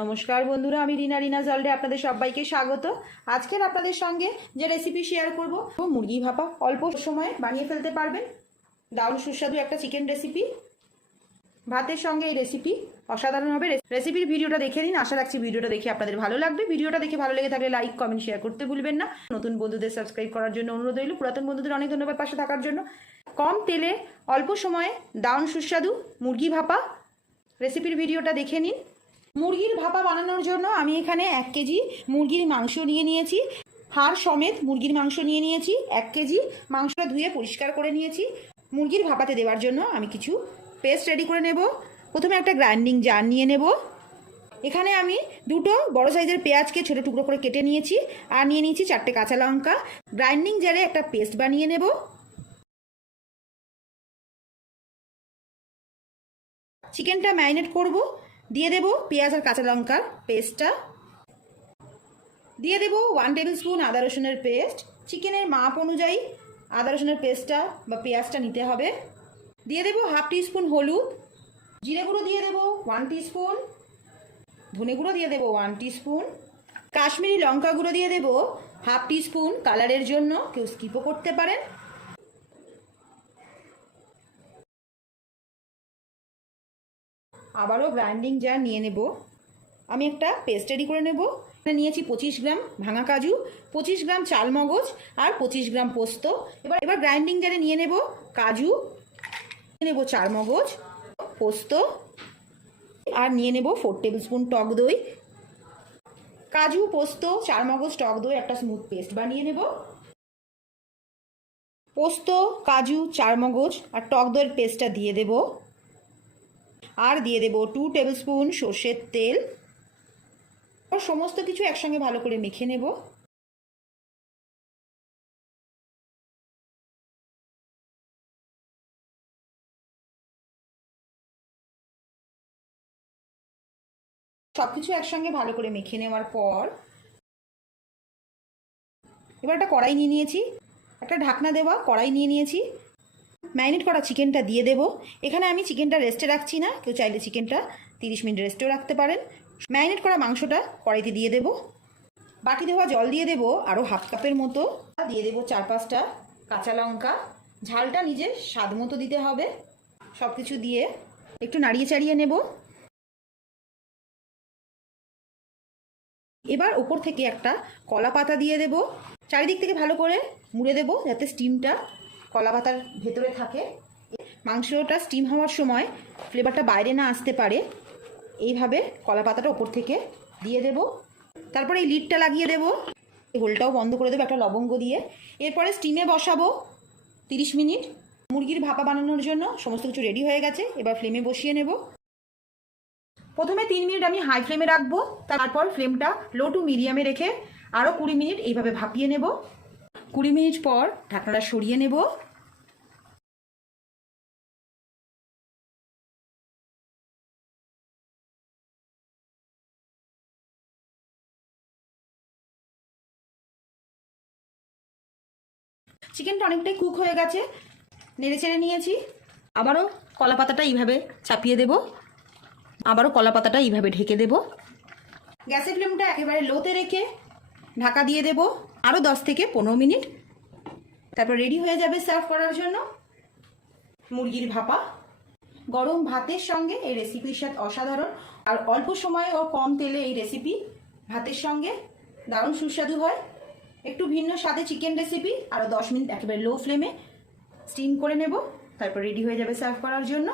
নমস্কার বন্ধুরা, আমি রিনা রিনা জলডে আপনাদের সবাইকে স্বাগত। আজকের আপনাদের সঙ্গে যে রেসিপি শেয়ার করব মুরগি ভাপা অল্প সময়ে বানিয়ে ফেলতে পারবেন। দারুণ সুস্বাদু একটা চিকেন রেসিপি ভাতের সঙ্গে এই রেসিপি অসাধারণ হবে। রেসিপির ভিডিওটা দেখে নিন। আশা রাখছি ভিডিওটা দেখে আপনাদের ভালো লাগবে। ভিডিওটা দেখে ভালো লেগে থাকলে লাইক কমেন্ট শেয়ার করতে ভুলবেন না। নতুন বন্ধুদের সাবস্ক্রাইব করার জন্য অনুরোধ রইল। পুরাতন বন্ধুদের অনেক ধন্যবাদ পাশে থাকার জন্য। কম তেলে অল্প সময়ে দারুণ সুস্বাদু মুরগি ভাপা রেসিপির ভিডিওটা দেখে নিন। মুরগির ভাপা বানানোর জন্য আমি এখানে এক কেজি মুরগির মাংস নিয়ে নিয়েছি। হাড় সমেত মুরগির মাংস নিয়ে নিয়েছি, এক কেজি। মাংসটা ধুয়ে পরিষ্কার করে নিয়েছি। মুরগির ভাপাতে দেওয়ার জন্য আমি কিছু পেস্ট রেডি করে নেব। প্রথমে একটা গ্রাইন্ডিং জার নিয়ে নেব। এখানে আমি দুটো বড় সাইজের পেঁয়াজকে ছোটো টুকরো করে কেটে নিয়েছি আর নিয়ে নিয়েছি চারটে কাঁচা লঙ্কা। গ্রাইন্ডিং জারে একটা পেস্ট বানিয়ে নেব। চিকেনটা ম্যারিনেট করব। দিয়ে দেব পেঁয়াজ আর কাঁচা লঙ্কার পেস্টটা দিয়ে দেব ওয়ান টেবিল স্পুন আদা রসুনের পেস্ট চিকেনের মাপ অনুযায়ী আদা রসুনের পেস্টটা বা পেঁয়াজটা নিতে হবে। দিয়ে দেব হাফ টি স্পুন হলুদ। জিরে গুঁড়ো দিয়ে দেব ওয়ান টি স্পুন ধনে গুঁড়ো দিয়ে দেব ওয়ান টি স্পুন কাশ্মীরি লঙ্কা গুঁড়ো দিয়ে দেব হাফ টি স্পুন কালারের জন্য কেউ স্কিপও করতে পারেন। আবারও গ্রাইন্ডিং জার নিয়ে নেব। আমি একটা পেস্ট রেডি করে নেব। নিয়েছি পঁচিশ গ্রাম ভাঙা কাজু, পঁচিশ গ্রাম চাল মগজ আর পঁচিশ গ্রাম পোস্ত। এবার এবার গ্রাইন্ডিং জারে নিয়ে নেব কাজু, নিয়ে নেব চারমগজ পোস্ত আর নিয়ে নেব ফোর টেবিল স্পুন টক দই। কাজু, পোস্ত চার মগজ টক দই একটা স্মুথ পেস্ট বানিয়ে নেব। পোস্ত, কাজু চারমগজ আর টক দইয়ের পেস্টটা দিয়ে দেবো। আর দিয়ে দেব টু টেবিল স্পুন সর্ষের তেল। সমস্ত কিছু একসঙ্গে ভালো করে মেখে নেব। সব কিছু একসঙ্গে ভালো করে মেখে নেওয়ার পর এবার একটা কড়াই নিয়ে নিয়েছি। একটা ঢাকনা দেওয়া কড়াই নিয়ে নিয়েছি। ম্যারিনেট করা চিকেনটা দিয়ে দেবো। এখানে আমি চিকেনটা রেস্টে রাখছি না। কেউ চাইলে চিকেনটা তিরিশ মিনিট রেস্টেও রাখতে পারেন। ম্যারিনেট করা মাংসটা কড়াইতে দিয়ে দেবো। বাটি দেওয়া জল দিয়ে দেবো আরও হাফ কাপের মতো। দিয়ে দেবো চার পাঁচটা কাঁচা লঙ্কা। ঝালটা নিজের স্বাদ মতো দিতে হবে। সব কিছু দিয়ে একটু নাড়িয়ে চাড়িয়ে নেব। এবার ওপর থেকে একটা কলা পাতা দিয়ে দেব। চারিদিক থেকে ভালো করে মুড়ে দেব, যাতে স্টিমটা কলা পাতার ভেতরে থাকে। মাংসটা স্টিম হওয়ার সময় ফ্লেভারটা বাইরে না আসতে পারে। এইভাবে কলা পাতাটা ওপর থেকে দিয়ে দেব। তারপরে এই লিডটা লাগিয়ে দেব। হোলটাও বন্ধ করে দেবো একটা লবঙ্গ দিয়ে। এরপরে স্টিমে বসাবো তিরিশ মিনিট। মুরগির ভাপা বানানোর জন্য সমস্ত কিছু রেডি হয়ে গেছে। এবার ফ্লেমে বসিয়ে নেব। প্রথমে তিন মিনিট আমি হাই ফ্লেমে রাখব। তারপর ফ্লেমটা লো টু মিডিয়ামে রেখে আরও কুড়ি মিনিট এইভাবে ভাপিয়ে নেব। কুড়ি মিনিট পর ঢাকনাটা সরিয়ে নেব। চিকেনটা অনেকটাই কুক হয়ে গেছে, নেড়ে চেড়ে নিয়েছি। আবারও কলা পাতাটা এইভাবে চাপিয়ে দেব। আবারও কলা পাতাটা এইভাবে ঢেকে দেব। গ্যাসের ফ্লেমটা একেবারে লোতে রেখে ঢাকা দিয়ে দেব আরও দশ থেকে পনেরো মিনিট। তারপর রেডি হয়ে যাবে সার্ভ করার জন্য। মুরগির ভাপা। গরম ভাতের সঙ্গে এই রেসিপির স্বাদ অসাধারণ। আর অল্প সময়ে ও কম তেলে এই রেসিপি ভাতের সঙ্গে দারুণ সুস্বাদু হয়। একটু ভিন্ন স্বাদে চিকেন রেসিপি আরও দশ মিনিট একেবারে লো ফ্লেমে স্টিম করে নেব। তারপর রেডি হয়ে যাবে সার্ভ করার জন্য।